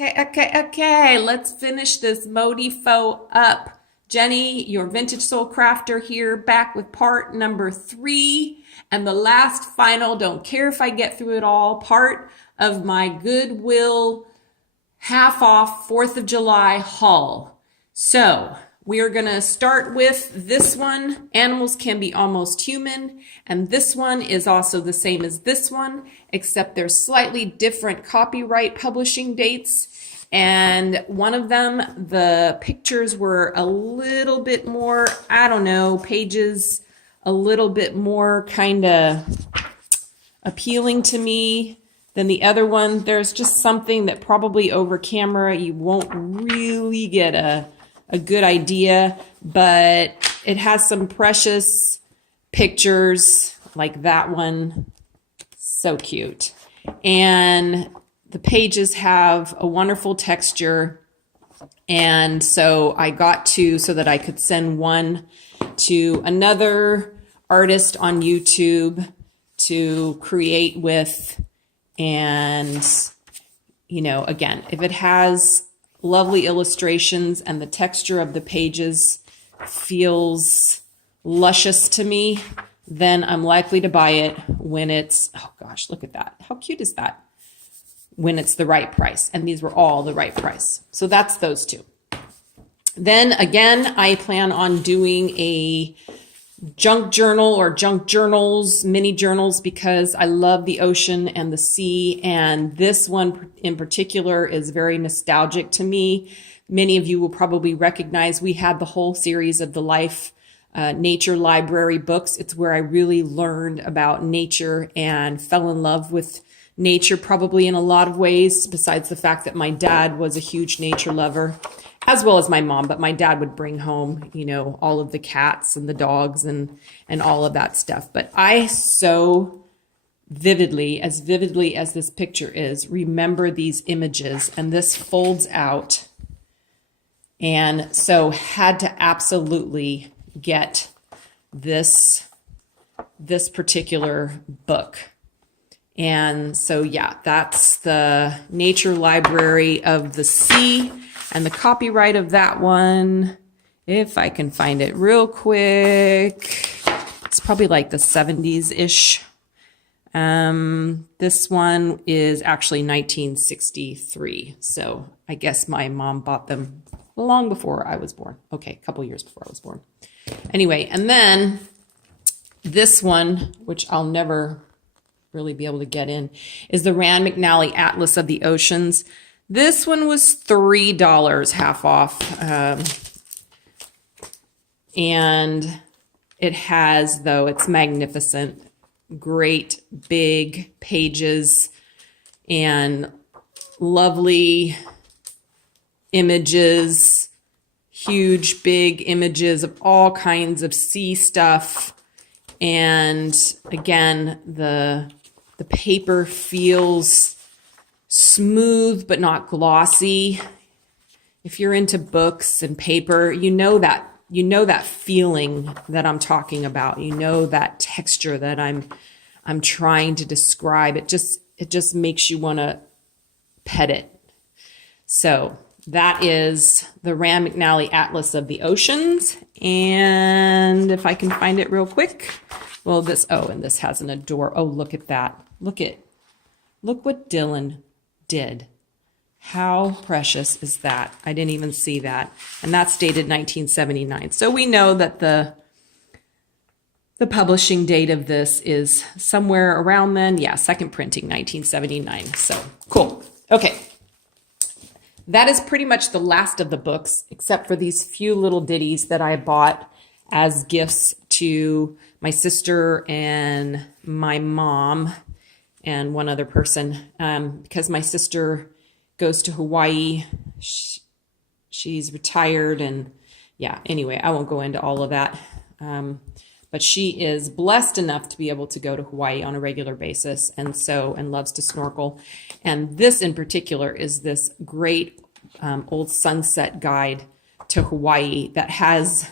Okay. Let's finish this modie-fo up. Jenny, your vintage soul crafter here, back with part number 3 and the last final, don't care if I get through it all, part of my Goodwill half off 4th of July haul. So we are going to start with this one. Animals can be almost human. And this one is also the same as this one, except there's slightly different copyright publishing dates. And one of them, the pictures were a little bit more, I don't know, pages a little bit more kind of appealing to me than the other one. There's just something that probably over camera you won't really get a good idea, but it has some precious pictures like that one. So cute. And the pages have a wonderful texture. And so I got to, so that I could send one to another artist on YouTube to create with. And, you know, again, if it has lovely illustrations and the texture of the pages feels luscious to me, then I'm likely to buy it when it's, oh gosh, look at that. How cute is that? When it's the right price. And these were all the right price. So that's those two. Then again, I plan on doing a junk journal or junk journals, mini journals, because I love the ocean and the sea. And this one in particular is very nostalgic to me. Many of you will probably recognize we had the whole series of the Life Nature Library books. It's where I really learned about nature and fell in love with nature, probably in a lot of ways, besides the fact that my dad was a huge nature lover, as well as my mom. But my dad would bring home, you know, all of the cats and the dogs and all of that stuff. But I so vividly as this picture is, remember these images. And this folds out. And so had to absolutely get this particular book. And so, yeah, that's the Nature Library of the Sea. And the copyright of that one, if I can find it real quick, it's probably like the 70s-ish. This one is actually 1963. So I guess my mom bought them long before I was born. Okay, a couple years before I was born. Anyway, and then this one, which I'll never really be able to get in, is the Rand McNally Atlas of the Oceans. This one was $3 half off. And it has, though, it's magnificent, great big pages and lovely images, huge big images of all kinds of sea stuff. And again, the paper feels smooth but not glossy. If you're into books and paper, you know that feeling that I'm talking about. You know that texture that I'm trying to describe. It just makes you want to pet it. So that is the Rand McNally Atlas of the Oceans. And if I can find it real quick, well, and this has an adore. Oh, look at that. Look what Dylan did. How precious is that? I didn't even see that. And that's dated 1979. So we know that the publishing date of this is somewhere around then. Yeah, second printing, 1979. So cool. Okay. That is pretty much the last of the books, except for these few little ditties that I bought as gifts to my sister and my mom and one other person, because my sister goes to Hawaii. She's retired, and yeah, anyway, I won't go into all of that. But she is blessed enough to be able to go to Hawaii on a regular basis, and loves to snorkel. And this in particular is this great old sunset guide to Hawaii that has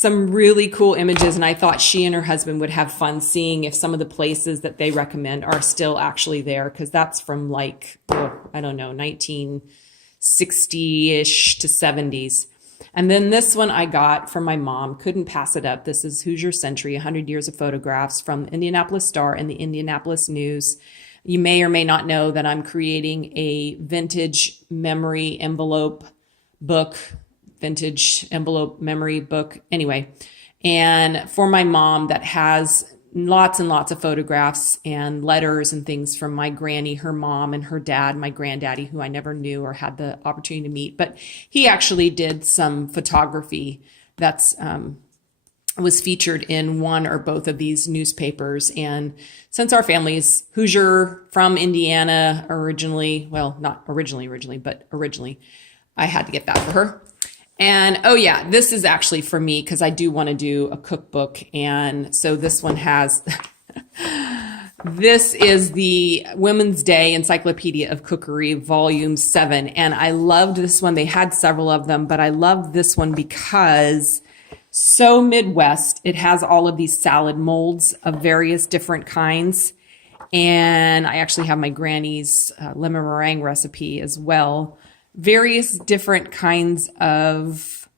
some really cool images, and I thought she and her husband would have fun seeing if some of the places that they recommend are still actually there, because that's from like, I don't know, 1960-ish to 70s. And then this one I got from my mom. Couldn't pass it up. This is Hoosier Century, 100 Years of Photographs from the Indianapolis Star and the Indianapolis News. You may or may not know that I'm creating a vintage memory envelope book, vintage envelope memory book anyway. And for my mom, that has lots and lots of photographs and letters and things from my granny, her mom, and her dad, my granddaddy, who I never knew or had the opportunity to meet. But he actually did some photography that's was featured in one or both of these newspapers. And since our family is Hoosier from Indiana originally, well, not originally, but originally, I had to get that for her. And oh yeah, this is actually for me because I do want to do a cookbook. And so this one has, this is the Women's Day Encyclopedia of Cookery, Volume 7. And I loved this one. They had several of them, but I loved this one because so Midwest, it has all of these salad molds of various different kinds. And I actually have my granny's lemon meringue recipe as well. Various different kinds of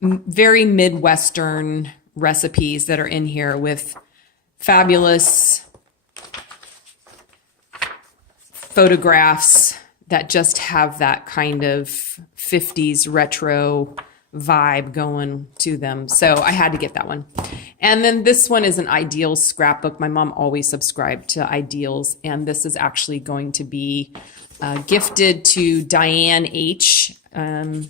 very Midwestern recipes that are in here with fabulous photographs that just have that kind of 50s retro vibe going to them. So I had to get that one. And then this one is an Ideals scrapbook. My mom always subscribed to Ideals, and this is actually going to be gifted to Diane H. And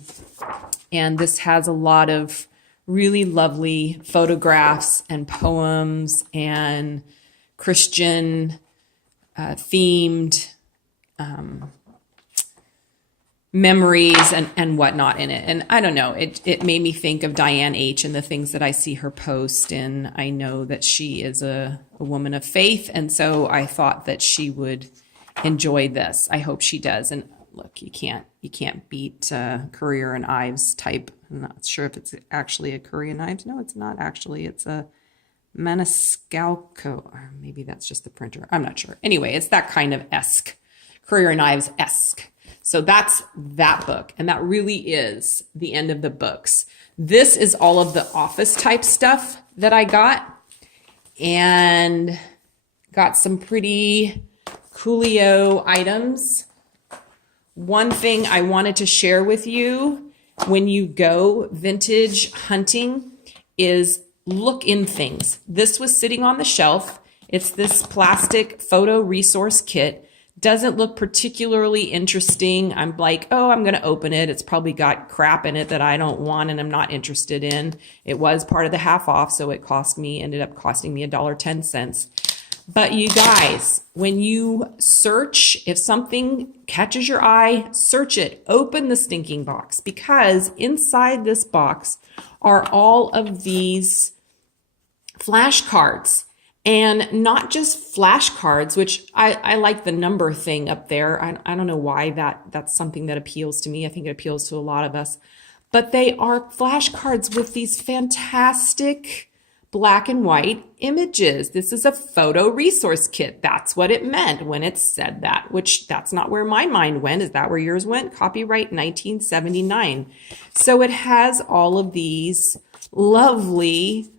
this has a lot of really lovely photographs and poems and Christian themed memories and whatnot in it. And I don't know, it made me think of Diane H. and the things that I see her post. And I know that she is a woman of faith. And so I thought that she would enjoy this. I hope she does. And look, you can't beat Currier and Ives type. I'm not sure if it's actually a Currier and Ives. No, it's not actually. It's a Maniscalco. Or maybe that's just the printer. I'm not sure. Anyway, it's that kind of esque. Currier and Ives-esque. So that's that book. And that really is the end of the books. This is all of the office type stuff that I got. And got some pretty coolio items. One thing I wanted to share with you when you go vintage hunting is look in things. This was sitting on the shelf. It's this plastic photo resource kit. Doesn't look particularly interesting. I'm like, oh, I'm going to open it. It's probably got crap in it that I don't want and I'm not interested in. It was part of the half off, so it ended up costing me $1.10. But you guys, when you search, if something catches your eye, search it. Open the stinking box, because inside this box are all of these flashcards. And not just flashcards, which I like the number thing up there. I don't know why that's something that appeals to me. I think it appeals to a lot of us. But they are flashcards with these fantastic black and white images. This is a photo resource kit. That's what it meant when it said that, which that's not where my mind went. Is that where yours went? Copyright 1979. So it has all of these lovely,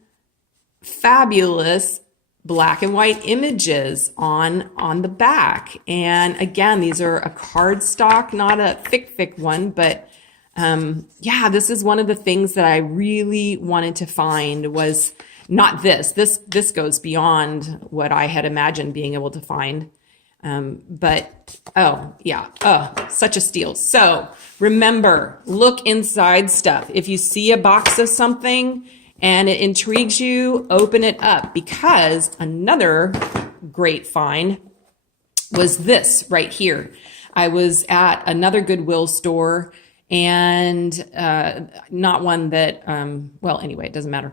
fabulous black and white images on the back. And again, these are a cardstock, not a thick one, but yeah, this is one of the things that I really wanted to find was not this. This goes beyond what I had imagined being able to find. But oh yeah, oh, such a steal. So remember, look inside stuff. If you see a box of something and it intrigues you, open it up, because another great find was this right here. I was at another Goodwill store, and not one that, well, anyway, it doesn't matter.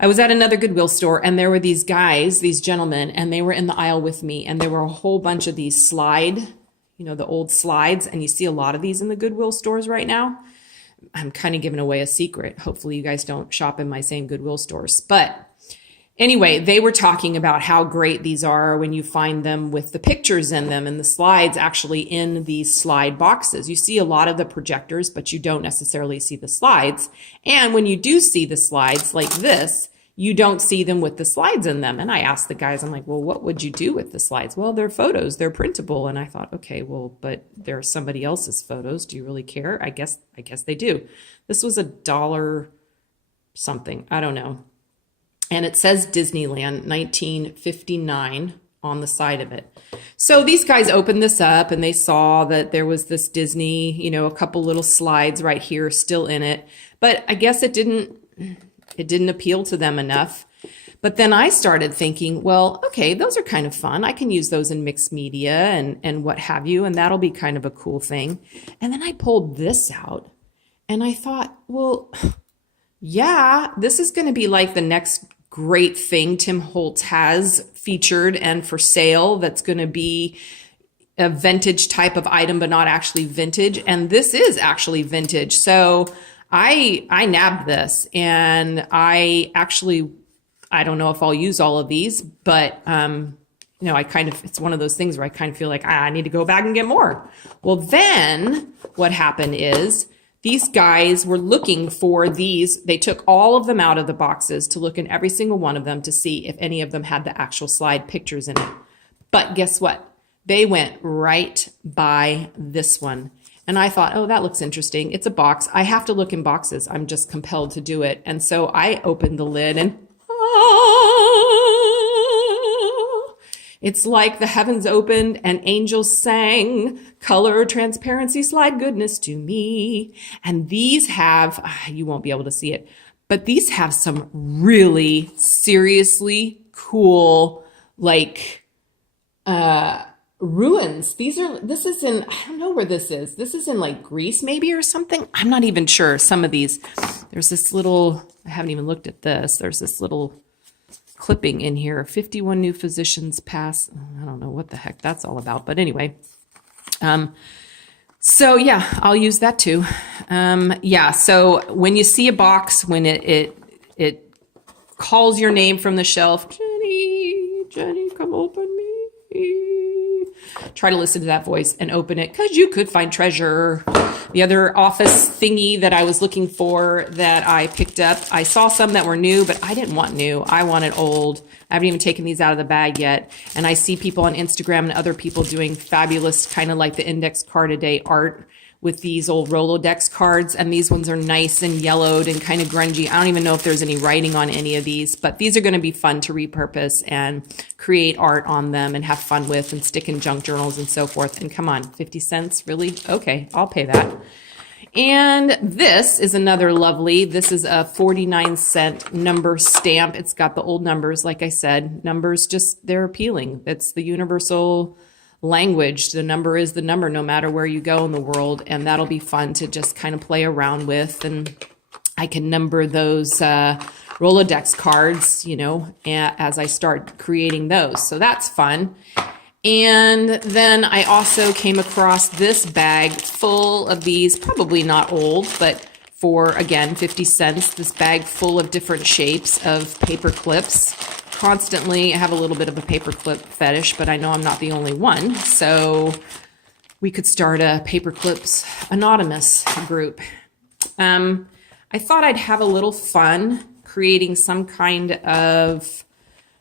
I was at another Goodwill store, and there were these guys, these gentlemen, and they were in the aisle with me, and there were a whole bunch of these the old slides, and you see a lot of these in the Goodwill stores right now. I'm kind of giving away a secret. Hopefully you guys don't shop in my same Goodwill stores. But anyway, they were talking about how great these are when you find them with the pictures in them and the slides actually in these slide boxes. You see a lot of the projectors, but you don't necessarily see the slides. And when you do see the slides like this, you don't see them with the slides in them. And I asked the guys, I'm like, well, what would you do with the slides? Well, they're photos, they're printable. And I thought, okay, well, but they're somebody else's photos. Do you really care? I guess they do. This was $1 something. I don't know. And it says Disneyland 1959 on the side of it. So these guys opened this up and they saw that there was this Disney, you know, a couple little slides right here still in it. But I guess it didn't appeal to them enough. But then I started thinking, well, okay, those are kind of fun. I can use those in mixed media and what have you, and that'll be kind of a cool thing. And then I pulled this out and I thought, well, yeah, this is going to be like the next great thing Tim Holtz has featured and for sale that's going to be a vintage type of item, but not actually vintage. And this is actually vintage. So I nabbed this and I don't know if I'll use all of these, but, you know, it's one of those things where I kind of feel like I need to go back and get more. Well, then what happened is these guys were looking for these. They took all of them out of the boxes to look in every single one of them to see if any of them had the actual slide pictures in it. But guess what? They went right by this one. And I thought, oh, that looks interesting. It's a box. I have to look in boxes. I'm just compelled to do it. And so I opened the lid and it's like the heavens opened and angels sang, color, transparency, slide goodness to me. And these have, you won't be able to see it, but these have some really seriously cool, like, ruins. This is in, I don't know where this is. This is in like Greece maybe or something. I'm not even sure. Some of these, there's this little, I haven't even looked at this. There's this little clipping in here. 51 new physicians pass. I don't know what the heck that's all about, but anyway. So yeah, I'll use that too. Yeah. So when you see a box, when it calls your name from the shelf, Jenny, come open me. Try to listen to that voice and open it because you could find treasure. The other office thingy that I was looking for that I picked up, I saw some that were new, but I didn't want new. I wanted old. I haven't even taken these out of the bag yet. And I see people on Instagram and other people doing fabulous kind of like the index card a day art with these old Rolodex cards. And these ones are nice and yellowed and kind of grungy. I don't even know if there's any writing on any of these, but these are going to be fun to repurpose and create art on them and have fun with and stick in junk journals and so forth. And come on, 50 cents, really? Okay, I'll pay that. And this is another lovely, this is a 49-cent number stamp. It's got the old numbers, like I said. Numbers just, they're appealing. It's the universal language. The number is the number no matter where you go in the world, and that'll be fun to just kind of play around with. And I can number those Rolodex cards, you know, as I start creating those. So that's fun. And then I also came across this bag full of these, probably not old, but for, again, 50 cents, this bag full of different shapes of paper clips. Constantly, I have a little bit of a paperclip fetish, but I know I'm not the only one. So we could start a Paperclips Anonymous group. I thought I'd have a little fun creating some kind of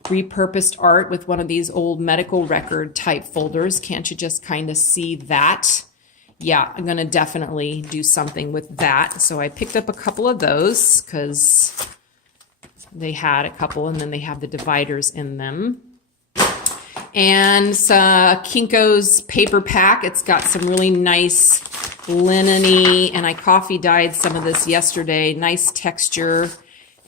repurposed art with one of these old medical record type folders. Can't you just kind of see that? Yeah, I'm going to definitely do something with that. So I picked up a couple of those because they had a couple, and then they have the dividers in them. And Kinko's paper pack. It's got some really nice linen-y, and I coffee dyed some of this yesterday. Nice texture.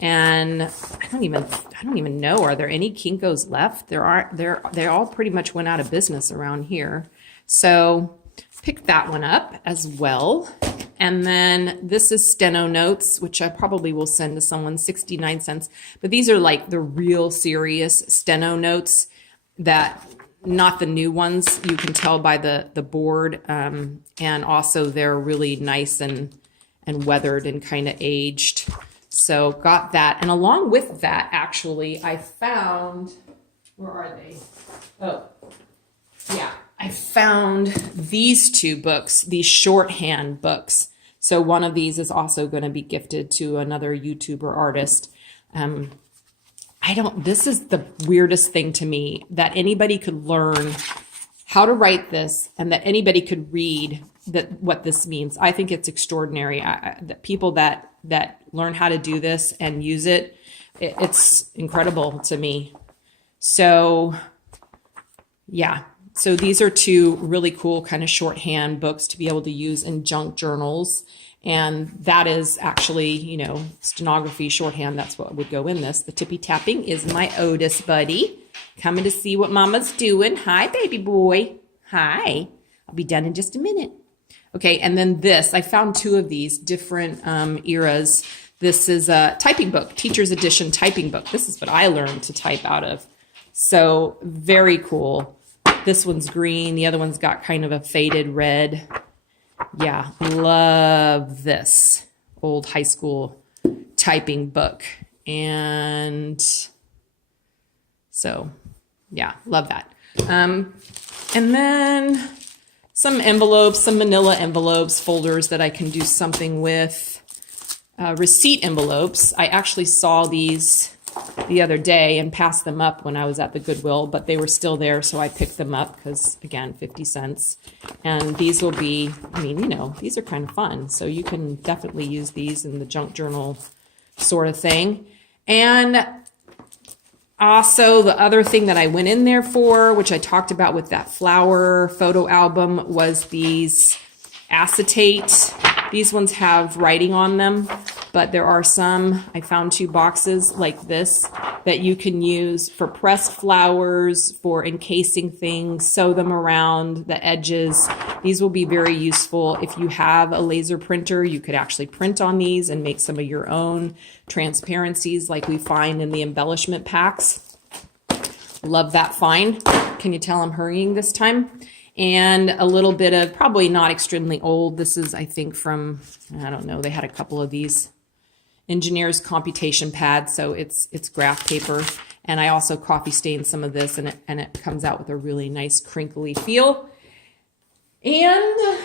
And I don't even know. Are there any Kinko's left? They all pretty much went out of business around here. So pick that one up as well. And then this is steno notes, which I probably will send to someone, 69 cents. But these are like the real serious steno notes, that not the new ones. You can tell by the board. And also they're really nice and and weathered and kind of aged. So got that. And along with that, actually, I found, where are they? Oh, yeah. I found these two books, these shorthand books. So one of these is also going to be gifted to another YouTuber artist. This is the weirdest thing to me, that anybody could learn how to write this and that anybody could read what this means. I think it's extraordinary. That people that learn how to do this and use it, it's incredible to me. So yeah. So these are two really cool kind of shorthand books to be able to use in junk journals. And that is actually, you know, stenography shorthand. That's what would go in this. The tippy tapping is my Otis buddy, coming to see what Mama's doing. Hi, baby boy. Hi. I'll be done in just a minute. Okay, and then this, I found two of these different eras. This is a typing book, teacher's edition typing book. This is what I learned to type out of. So very cool. This one's green. The other one's got kind of a faded red. Yeah, love this old high school typing book. And so, yeah, love that. And then some envelopes, some manila envelopes, folders that I can do something with. Receipt envelopes. I actually saw these the other day and passed them up when I was at the Goodwill, but they were still there, so I picked them up because, again, 50 cents. And these will be, I mean, you know, these are kind of fun. So you can definitely use these in the junk journal sort of thing. And also the other thing that I went in there for, which I talked about with that flower photo album, was these acetate. These ones have writing on them, but there are some, I found two boxes like this that you can use for pressed flowers, for encasing things, sew them around the edges. These will be very useful. If you have a laser printer, you could actually print on these and make some of your own transparencies like we find in the embellishment packs. Love that find. Can you tell I'm hurrying this time? And a little bit of, probably not extremely old. This is, I think, from, I don't know, they had a couple of these. Engineer's computation pad, so it's graph paper. And I also coffee stained some of this, and it comes out with a really nice crinkly feel. And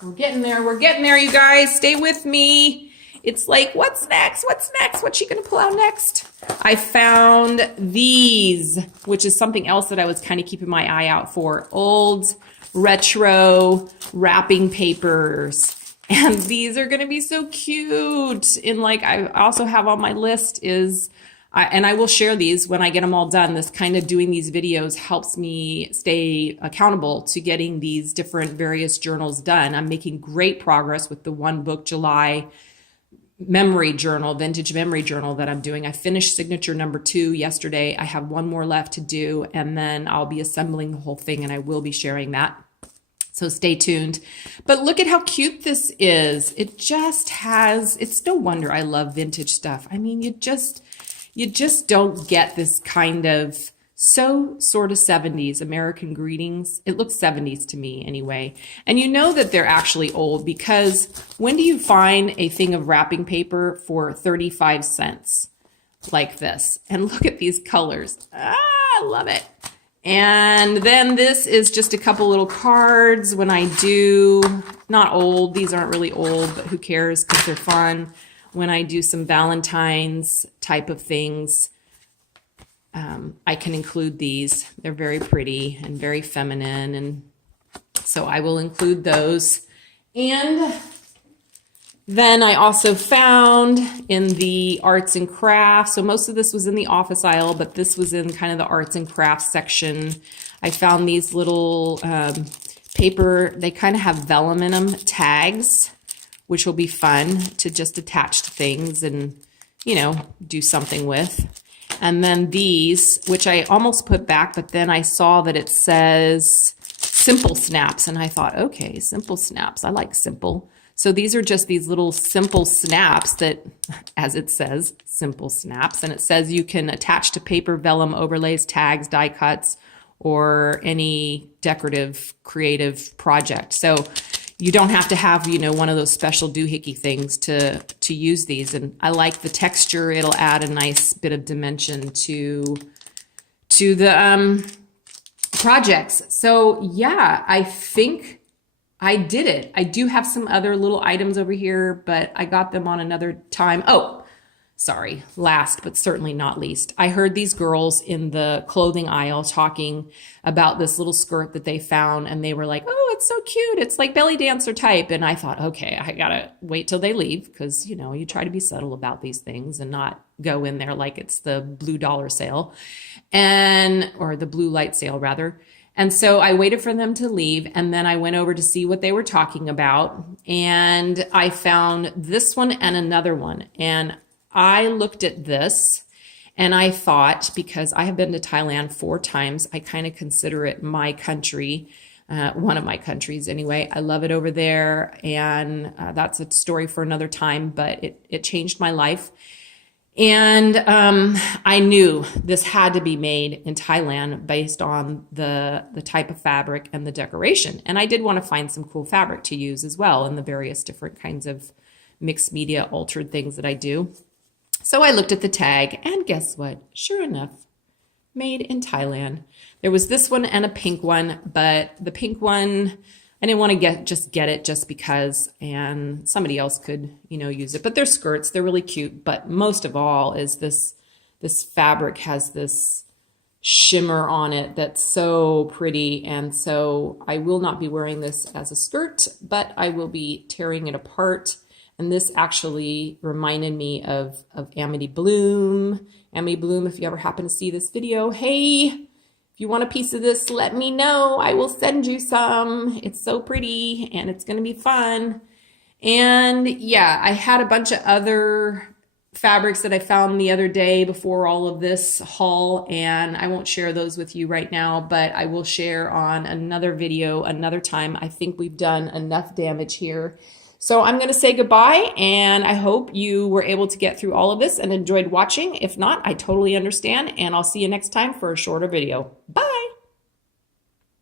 we're getting there, you guys. Stay with me. It's like, what's next? What's next? What's she going to pull out next? I found these, which is something else that I was kind of keeping my eye out for. Old retro wrapping papers. And these are going to be so cute. And like I also have on my list is, and I will share these when I get them all done. This kind of doing these videos helps me stay accountable to getting these different various journals done. I'm making great progress with the one book July memory journal, vintage memory journal that I'm doing. I finished signature number 2 yesterday. I have one more left to do, and then I'll be assembling the whole thing, and I will be sharing that. So stay tuned. But look at how cute this is. It just has, it's no wonder I love vintage stuff. I mean, you just don't get this kind of so sort of 70s American greetings. It looks 70s to me anyway. And you know that they're actually old because when do you find a thing of wrapping paper for 35 cents like this? And look at these colors. I love it. And then this is just a couple little cards when I do, not old, these aren't really old, but who cares because they're fun. When I do some Valentine's type of things, I can include these. They're very pretty and very feminine, and so I will include those. And then I also found in the arts and crafts, so most of this was in the office aisle, but this was in kind of the arts and crafts section. I found these little paper, they kind of have vellum in them, tags, which will be fun to just attach to things and, you know, do something with. And then these, which I almost put back, but then I saw that it says simple snaps. And I thought, okay, simple snaps. I like simple. So these are just these little simple snaps that, as it says, simple snaps. And it says you can attach to paper, vellum, overlays, tags, die cuts, or any decorative creative project. So you don't have to have, you know, one of those special doohickey things to use these. And I like the texture. It'll add a nice bit of dimension to the projects. So yeah, I think I did it. I do have some other little items over here, but I got them on another time. Oh, sorry, last but certainly not least, I heard these girls in the clothing aisle talking about this little skirt that they found, and they were like, oh, it's so cute. It's like belly dancer type. And I thought, okay, I gotta wait till they leave, because, you know, you try to be subtle about these things and not go in there like it's the blue dollar sale or the blue light sale rather. And so I waited for them to leave, and then I went over to see what they were talking about, and I found this one and another one. And I looked at this and I thought, because I have been to Thailand 4 times, I kind of consider it my country, one of my countries anyway. I love it over there, and that's a story for another time, but it changed my life. And I knew this had to be made in Thailand based on the type of fabric and the decoration. And I did want to find some cool fabric to use as well in the various different kinds of mixed media altered things that I do. So I looked at the tag, and guess what? Sure enough, made in Thailand. There was this one and a pink one, but the pink one, I didn't want to get it just because, and somebody else could, you know, use it. But they're skirts, they're really cute. But most of all is this fabric has this shimmer on it that's so pretty. And so I will not be wearing this as a skirt, but I will be tearing it apart. And this actually reminded me of Amity Bloom. Amity Bloom, if you ever happen to see this video, hey, if you want a piece of this, let me know. I will send you some. It's so pretty and it's going to be fun. And yeah, I had a bunch of other fabrics that I found the other day before all of this haul, and I won't share those with you right now, but I will share on another video another time. I think we've done enough damage here. So I'm going to say goodbye, and I hope you were able to get through all of this and enjoyed watching. If not, I totally understand, and I'll see you next time for a shorter video. Bye!